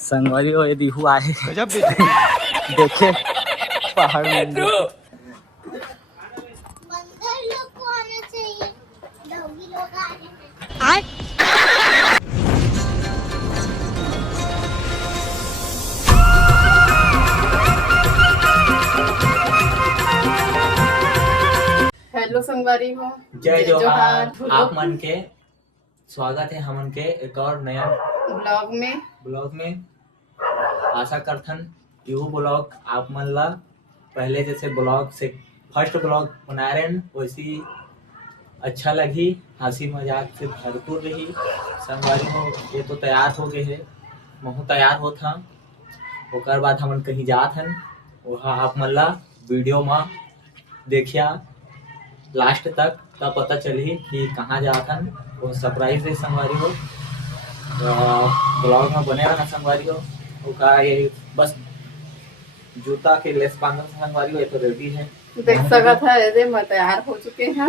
संगवारी हो यदि हुआ है गजब बेइज्जती। देखे पहाड़ मंदिर बंदर लोग को आना चाहिए, डॉगी लोग आ रहे हैं। हेलो संगवारी हो, जय जोहार। जोहार। आप मन के स्वागत है हमन के एक और नया ब्लॉग में आशा करथन यू ब्लॉग आप मन ला पहले जैसे ब्लॉग से फर्स्ट ब्लॉग बना रहे हैं वैसी अच्छा लगी, हंसी मजाक से भरपूर रही। संगवारी हो ये तो तैयार हो गए है, महू तैयार हो था ओकर बाद हमन कहीं जात हन वहाँ आप मन ला वीडियो में देखिया लास्ट तक तब पता चली कि कहाँ जात हन। वो सरप्राइज है संगवारी हो, ब्लॉग में बने रहना संगवारी हो। ओका ये बस जूता के लेस बांधन संगवारी हो, ये तो रेडी है देख सका था। ऐसे मैं तैयार हो चुके हैं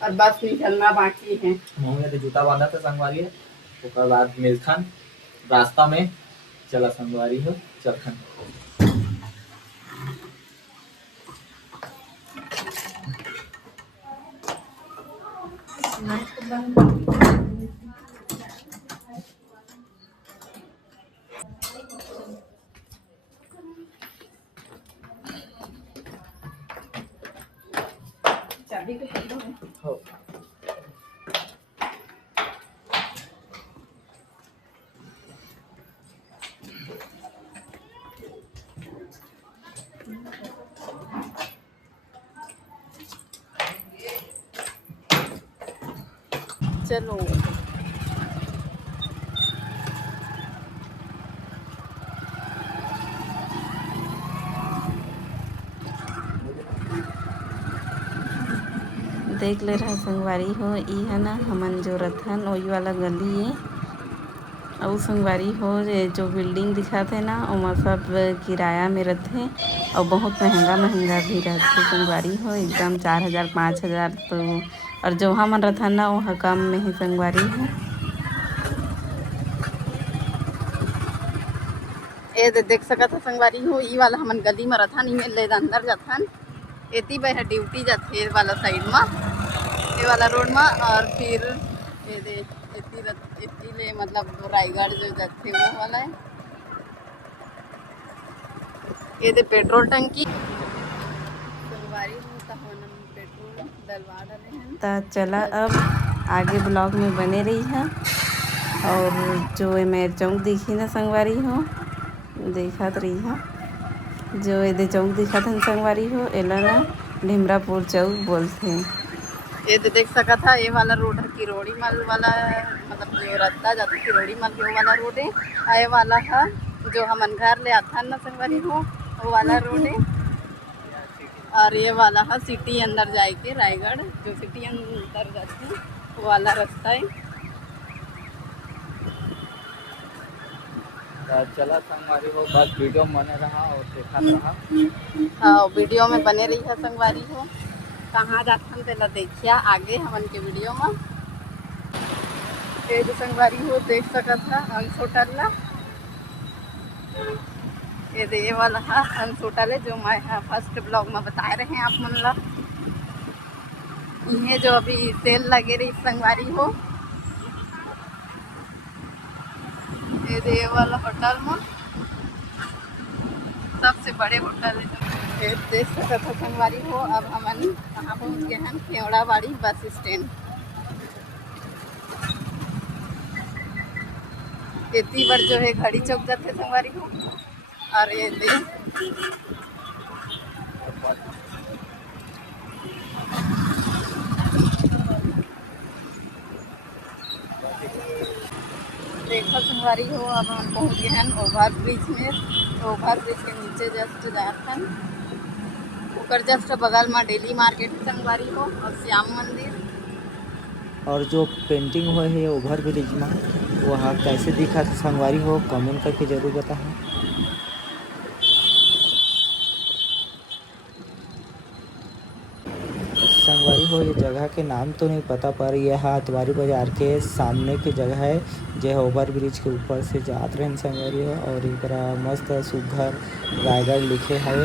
और बस निकलना बाकी है। मुँह में तो जूता बांधा था संगवारी है। ओकर बाद मिलथन रास्ता में, चला संगवारी हो चलथन। चाबी के पकड़ो हो चलो। देख ले रहा संगवारी हो, ई है ना हमन जो रथन वही वाला गली है। और संगवारी हो जो बिल्डिंग दिखत है ना ओमा सब किराया में रहते और बहुत महंगा महंगा भी रहते संगवारी हो, एकदम 4000 5000 तो। और जो हमन रहथन ना वहाँ कम में ही संगवारी हो। ए देख सकत है संगवारी हो, ई वाला हमन गली में रहथन, ई ले अंदर जाथन। एती बे ड्यूटी जाथे वाला साइड में, ये वाला रोड में। और फिर ये दे एती ले मतलब रायगढ़ जो जाथे वो वाला है। ये दे पेट्रोल टंकी संगवारी हो ता हमन पेट्रोल डलवा डाले हैं। ता चला अब आगे ब्लॉग में बने रही है। और जो मेरे चौक दिखी ना संगवारी हो, देखत रही है जो ये चौक दिखत है संगवारी हो, एला ना ढिमरापुर चौक बोलते। ये तो देख सका था ये वाला रोड है किरोड़ी मल वाला, मतलब जो रास्ता जाता है किरोड़ी मल वो वाला रोड है। ये वाला है जो हमन घर ले आता ना संगवारी हो वो वाला रोड है। और ये वाला है सिटी अंदर जाए के रायगढ़, जो सिटी अंदर जाते हैं वो वाला रास्ता है। चला संगवारी हो, बस वीडियो में बने रहा और देखा रहा। हाँ वीडियो में बने रही है संगवारी हो, कहाँ जाथन तेला देखिया आगे हमन के वीडियो में। ये जो संगवारी हो देख सकत था हंस होटल ला, ये वाला है हंस होटल है जो मैं फर्स्ट ब्लॉग में बता रहे हैं आप मन ला। ये जो अभी सेल लगे रही संगवारी हो, ये वाला होटल में सबसे बड़े होटल है। देख सकते हो संगवारी हो, अब हमन कहाँ पहुँच गए हैं, खेवड़ाबाड़ी बस स्टैंड। इतनी बार जो है घड़ी चौक जाते संगवारी हो। और ये देखो संगवारी हो, अब हम पहुँच गए हैं ओवर ब्रिज में। ओवर ब्रिज के नीचे जस्ट जाथन, ऊपर जस्ट बगल में डेली मार्केट संगवारी हो और श्याम मंदिर। और जो पेंटिंग हुए है ओवर ब्रिज में वहाँ कैसे दिखा संगवारी हो कमेंट करके जरूर बताएं। संगवारी हो ये जगह के नाम तो नहीं पता, पर यह हाथवारी बाजार के सामने की जगह है, जो ओवर ब्रिज के ऊपर से जात रहे संगवारी हो। और एकरा मस्त सुघर रायगढ़ लिखे है।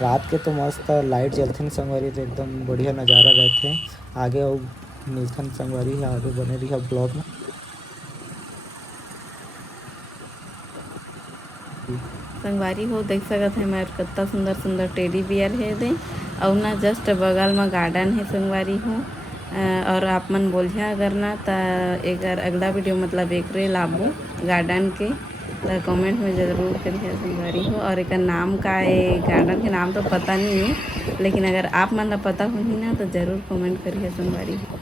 रात के तो मस्त लाइट जलथे संगवारी, तो एकदम बढ़िया नज़ारा रहते। आगे और मिलथन संगवारी, आगे बने रही है ब्लॉग में। संगवारी हो देख सकत है मेर कितना सुंदर सुंदर टेडी बियर है दे, और ना जस्ट बगल में गार्डन है संगवारी हो। और आप मन बोलिया अगर ना तो एक अगला वीडियो मतलब एक रे लाबो गार्डन के, तो कमेंट में ज़रूर करिए संगवारी हो। और एक नाम का है, गार्डन के नाम तो पता नहीं है, लेकिन अगर आप मन ला पता होगी ना तो ज़रूर कमेंट करिए संगवारी हो।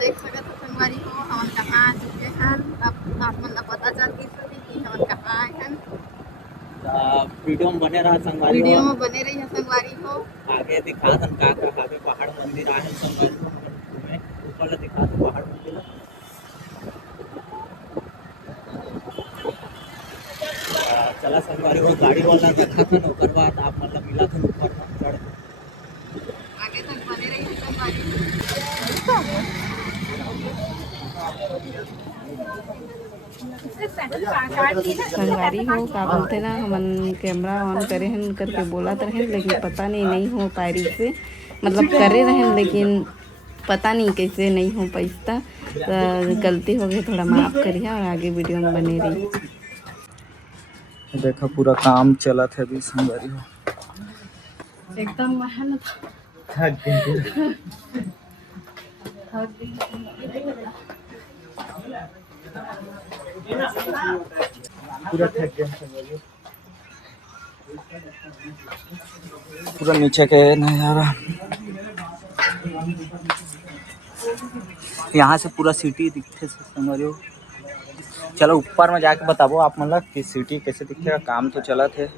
देख सकत हो संगवारी हो हम कहाँ आ चुके हैं। अब आप मन ला पता चल गई कि हम कहाँ आए हैं। वीडियो में बने रहा संगवारी हो, वीडियो में बने रही है संगवारी हो। आगे दिखा दन का आगे पहाड़ मंदिर आए हैं संगवारी हो, में ऊपर दिखा दन पहाड़ मंदिर। चला संगवारी हो, गाड़ी वाला रखा था, ओकर बाद आप मतलब मिला था ऊपर में चढ़। आगे तक बने रही है संगवारी हो। संगवारी हो का बोलते ना, हमन कैमरा ऑन करे हैं करके बोला तो रहें, लेकिन पता नहीं हो पारी से, मतलब करे रहें लेकिन पता नहीं कैसे नहीं हो पैसा, तो गलती हो गई, थोड़ा माफ़ करिए। और आगे वीडियो में बने रही। देखा पूरा काम चला था अभी संगवारी हो, एकदम मेहनत थक गए पूरा थक गया संगवारी हो। पूरा नीचे के नज़ारा, यहाँ से पूरा सिटी दिखते संगवारी हो। चलो ऊपर में जाके बताबो आप मतलब कि सिटी कैसे दिखेगा। काम तो चला थे,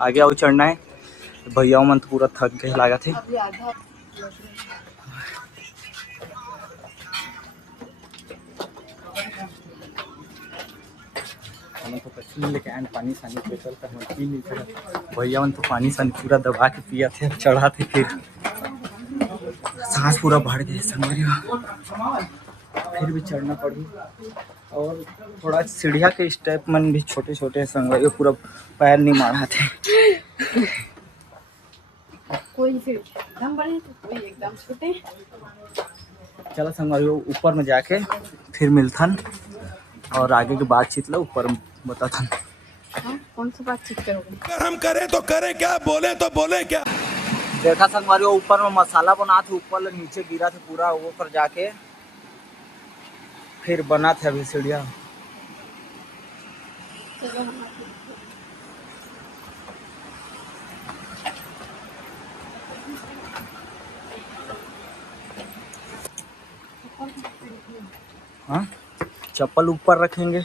आगे और चढ़ना है। भैया मन तो पूरा थक गए लगा थे। तो पसीने लेके आए, पानी सानी पेशल का हम पी नहीं थे। भैया मन तो पानी सानी पूरा दबा के पिया थे, चढ़ा थे, फिर सांस पूरा भर गए संगवारी हो, फिर भी चढ़ना पड़ी। और थोड़ा सीढ़िया के स्टेप मन भी छोटे छोटे संगवारी हो, पूरा पैर नहीं मारा थे। कोई एकदम बड़े तो कोई एकदम छोटे। चलो संगवारी हो, ऊपर में जाके फिर मिलथन और आगे की बातचीत ला ऊपर बताथन। कौन सी बातचीत करोगे? अगर हम करें तो करें क्या, बोले तो बोले क्या। देखा संगवारी हो, ऊपर में मसाला बना थे, ऊपर नीचे गिरा थे पूरा, वो पर जाके फिर बना थे अभी सीढ़िया। हाँ, चप्पल ऊपर रखेंगे,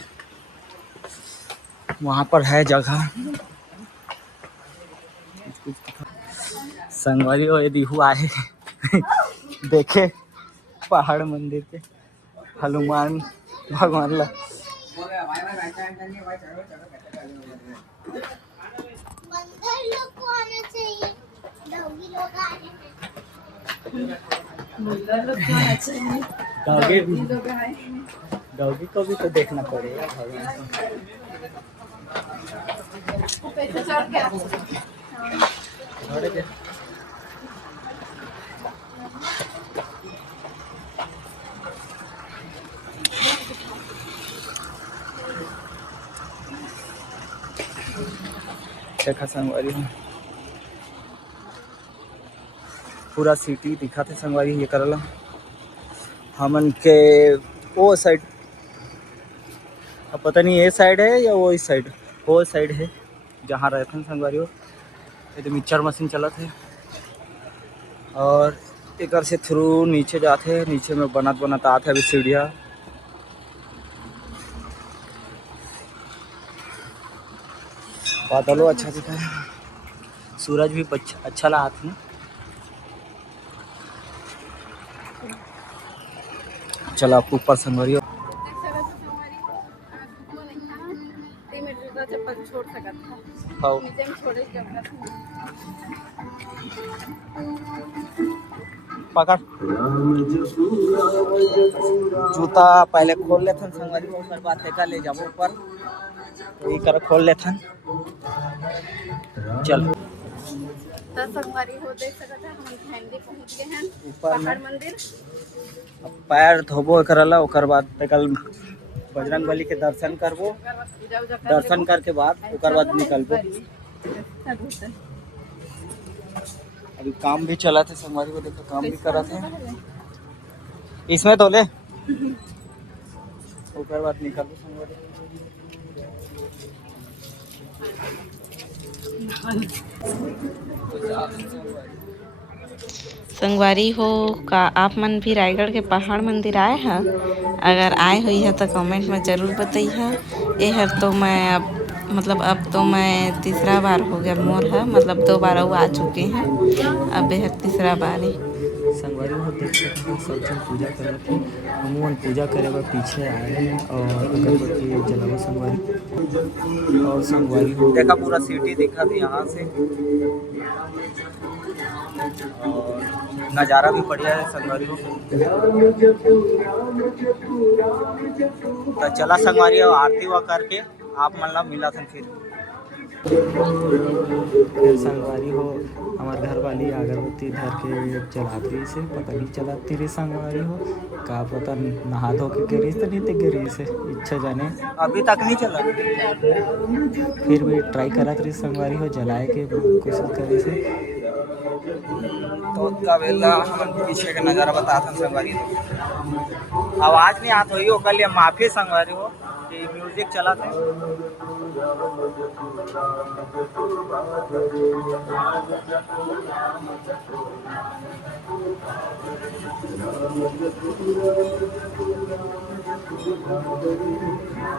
वहाँ पर है जगह। संगवारी हो यदि हुआ है देखे पहाड़ मंदिर के हनुमान भगवान ला। बंदर लोग को आना चाहिए, डॉगी लोग आ रहे हैं। डॉगी को भी तो देखना पड़ेगा भगवान को। देखा संगवारी हो, पूरा सिटी दिखा थे संगवारी। ये करला हमन के वो साइड, अब पता नहीं ये साइड है या वो इस साइड, वो साइड है जहाँ रहते हैं संगवारी हो। ये तो मिक्सचर मशीन चला थे और एक से थ्रू नीचे जाते हैं, नीचे में बनत आते अभी सीढ़िया। बादलों अच्छा दिखा है, सूरज भी अच्छा लगा था। चला आपको ऊपर संगवारी चप्पल छोड़ सकत था हाँ नीचे में छोड़े जगह पकड़ जूता पहले खोल लेथन संगवारी ओकर बाद तेका ले जाबो ऊपर तो ई कर खोल लेथन चल तो संगवारी हो देख सकत है हम फैमिली पहुंच गए हैं ऊपर में पहाड़ मंदिर पैर धोबो करला ओकर बाद तेकल बजरंग बली के दर्शन करबो दर्शन करके बाद ओकर बाद निकलबो अभी काम भी चला थे संगवारी को देखो काम भी करा थे इसमें तो ले ओकर बाद निकलबो संगवारी संगवारी हो का आप मन भी रायगढ़ के पहाड़ मंदिर आए हैं अगर आए हुई है तो कमेंट में ज़रूर बताइए ये हर तो मैं अब तो मैं तीसरा बार हो गया मोर है मतलब 2 बार वो आ चुके हैं अब यह तीसरा बार है संगवारी हो देख सकते हैं सब जन पूजा करे थे हम पूजा करे बर पीछे आए हैं और अगरबत्ती जलावा संगवारी और संगवारी हो देखा पूरा सिटी दिखा था यहाँ से और नज़ारा भी बढ़िया है संगवारी हो तो चला संगवारी हो आरती हुआ करके आप मतलब मिला था फिर संगवारी हो हमारे घर वाली अगरबत्ती धर के जलाती रही से पता नहीं चलाती रही संगवारी हो का पता नहा धो के गिरी तो नहीं तो गिरी से इच्छा जाने अभी तक नहीं चला फिर भी ट्राई करा रही संगवारी हो जलाए के कोशिश करे से तो उसका वेला हम पीछे का नज़ारा बताता संगवारी हो आवाज़ नहीं आती हुई ओकर लिए माफ़ी संगवारी हो कि म्यूजिक चला था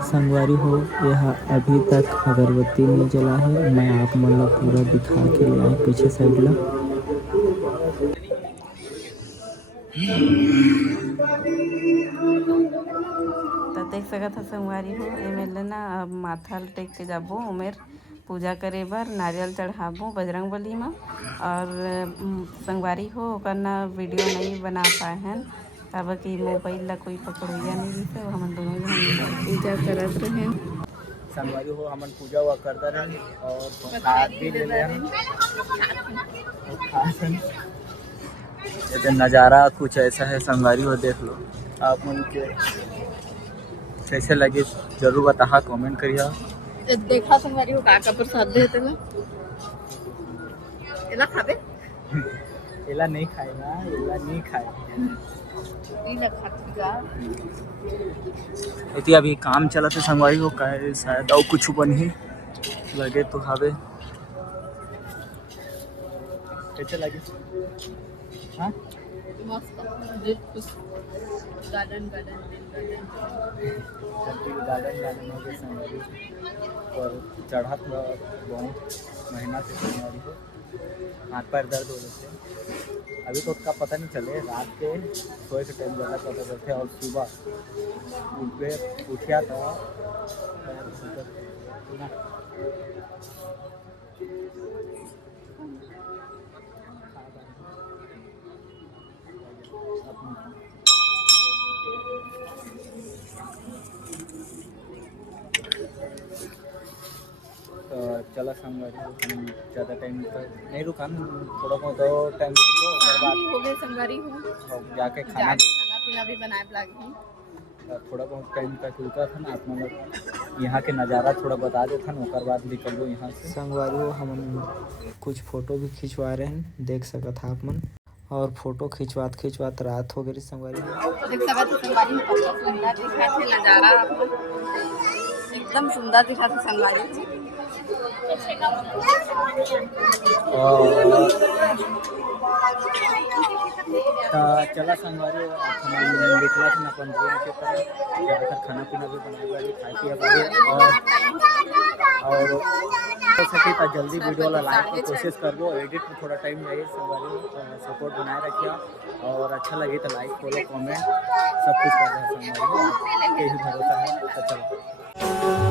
संगवारी हो यह अभी तक अगरबत्ती नहीं जला है मैं आप मतलब पूरा दिखा के ले आए पीछे साइड ला तो देख सकत है संगवारी हो एमे ना अब माथा टेक के जाबो उमेर पूजा करे बर नारियल चढ़ाबो बजरंग बली में और संगवारी हो ओकर ना वीडियो नहीं बना पाए हैं तब कि मोबाइल ला कोई पकड़ोया नहीं दिसे हम दोनों जन पूजा करत रहे संगवारी हो हमन पूजा हुआ करता रहे और प्रसाद भी ले रहे ये नज़ारा कुछ ऐसा है संगवारी हो देख लो आप मन के कैसे लगे जरूर बता कमेंट करिए देखा संगवारी हो का प्रसाद दे तेला एला खाबे एला नहीं खाएगा एला नहीं खाएगा एला खातीगा इति अभी काम चला थे संगवारी हो का शायद और कुछ बनी लगे तो खावे कैसे लगे हाँ मस्त गार्डन हो गए संगवारी और चढ़ा बहुत मेहनत से संगवारी हो हाथ पैर दर्द हो जाते अभी तो उसका पता नहीं चले रात के सोए के टाइम ज़्यादा पता चलते और सुबह उठा था तो चला संगवारी हम ज़्यादा टाइम तक नहीं रुका थोड़ा बहुत दो टाइम रुको हो गए संगवारी हो जाके खाना पीना भी बनाए लागी थोड़ा बहुत टाइम तक रुका था ना आप मतलब यहाँ के नज़ारा थोड़ा बता देता ना ओकर बाद निकल लो यहाँ से संगवारी हो हम कुछ फ़ोटो भी खिंचवा रहे हैं देख सकत आप मन और फोटो खिंचवात रात हो गई संगवारी देख सकत संगवारी सुंदर दिखा थे नज़ारा एकदम सुंदर दिखा थे संगवारी तो चला संगवारी हम निकला था अपन ट्रेन के तरफ जाकर खाना पीना भी बनाए बारी खाए पिए बारी और हो सके तो जल्दी वीडियो ला लाइक की कोशिश कर दो। एडिट में थोड़ा टाइम लगे संगवारी, सपोर्ट बनाए रखिए और अच्छा लगे तो लाइक फॉलो कमेंट सब कुछ कर रहे हैं संगवारी, यही भरोसा है। तो चलो